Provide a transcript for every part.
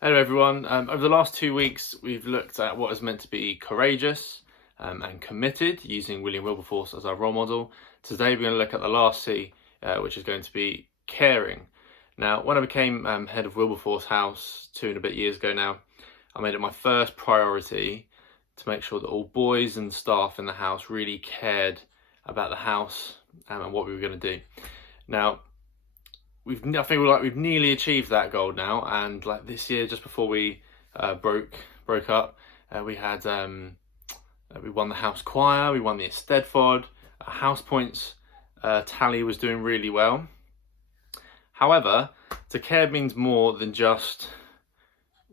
Hello everyone. Over the last 2 weeks we've looked at what is meant to be courageous and committed, using Wilberforce as our role model. Today we're going to look at the last C, which is going to be caring. Now, when I became head of Wilberforce House 2 and a bit years ago now, I made it my first priority to make sure that all boys and staff in the house really cared about the house and what we were going to do. Now, I think we've nearly achieved that goal now, and like this year, just before we broke up, we won the house choir, we won the Eisteddfod, house points tally was doing really well. However, to care means more than just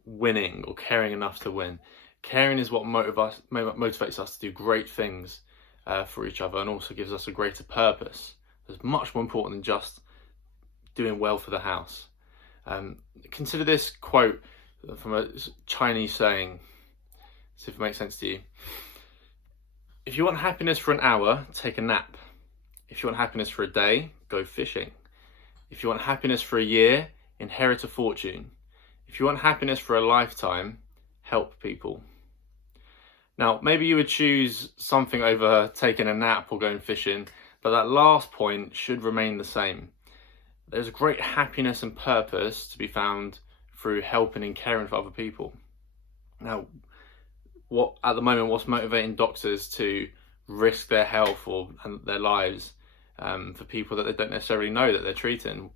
winning or caring enough to win. Caring is what motivates us to do great things for each other, and also gives us a greater purpose. It's much more important than just doing well for the house. Consider this quote from a Chinese saying, see if it makes sense to you. If you want happiness for an hour, take a nap. If you want happiness for a day, go fishing. If you want happiness for a year, inherit a fortune. If you want happiness for a lifetime, help people. Now, maybe you would choose something over taking a nap or going fishing, but that last point should remain the same. There's a great happiness and purpose to be found through helping and caring for other people. Now, at the moment, what's motivating doctors to risk their health and their lives for people that they don't necessarily know that they're treating?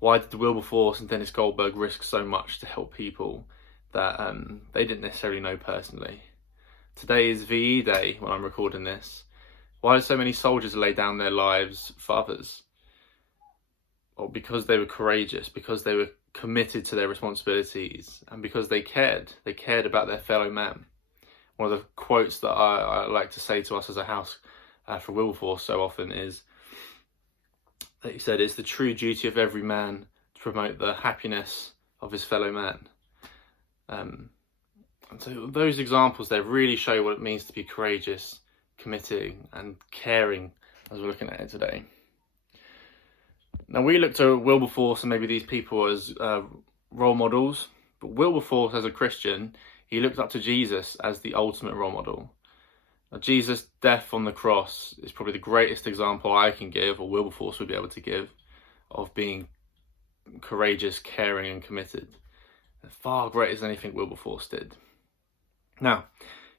Why did Wilberforce and Dennis Goldberg risk so much to help people that they didn't necessarily know personally? Today is VE Day when I'm recording this. Why do so many soldiers lay down their lives for others? Or because they were courageous, because they were committed to their responsibilities, and because they cared about their fellow man. One of the quotes that I like to say to us as a house for Wilberforce so often is that he said, "It's the true duty of every man to promote the happiness of his fellow man." And so those examples there really show what it means to be courageous, committing and caring as we're looking at it today. Now, we looked at Wilberforce and maybe these people as role models, but Wilberforce as a Christian, he looked up to Jesus as the ultimate role model. Now, Jesus' death on the cross is probably the greatest example I can give, or Wilberforce would be able to give, of being courageous, caring and committed. Far greater than anything Wilberforce did. Now,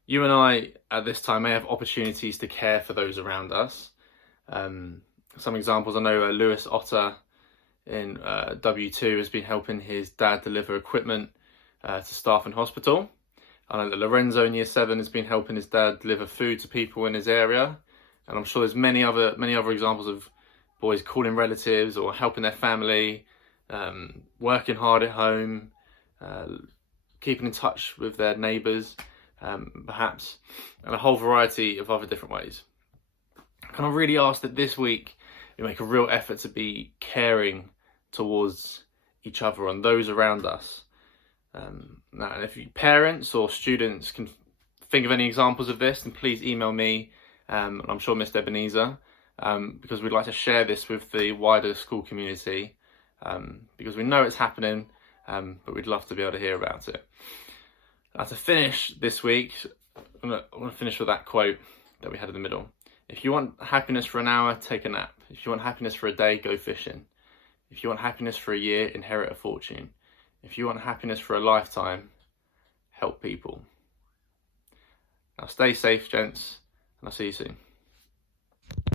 you and I at this time may have opportunities to care for those around us. Some examples, I know Lewis Otter in W2 has been helping his dad deliver equipment to staff in hospital. I know that Lorenzo in Year 7 has been helping his dad deliver food to people in his area. And I'm sure there's many other examples of boys calling relatives or helping their family, working hard at home, keeping in touch with their neighbours, perhaps, and a whole variety of other different ways. Can I really ask that this week we make a real effort to be caring towards each other and those around us? Now, and if you parents or students can think of any examples of this, then please email me, and I'm sure Mr. Ebenezer, because we'd like to share this with the wider school community, because we know it's happening, but we'd love to be able to hear about it. Now, to finish this week, I'm going to finish with that quote that we had in the middle. If you want happiness for an hour, take a nap. If you want happiness for a day, go fishing. If you want happiness for a year, inherit a fortune. If you want happiness for a lifetime, help people. Now, stay safe, gents, and I'll see you soon.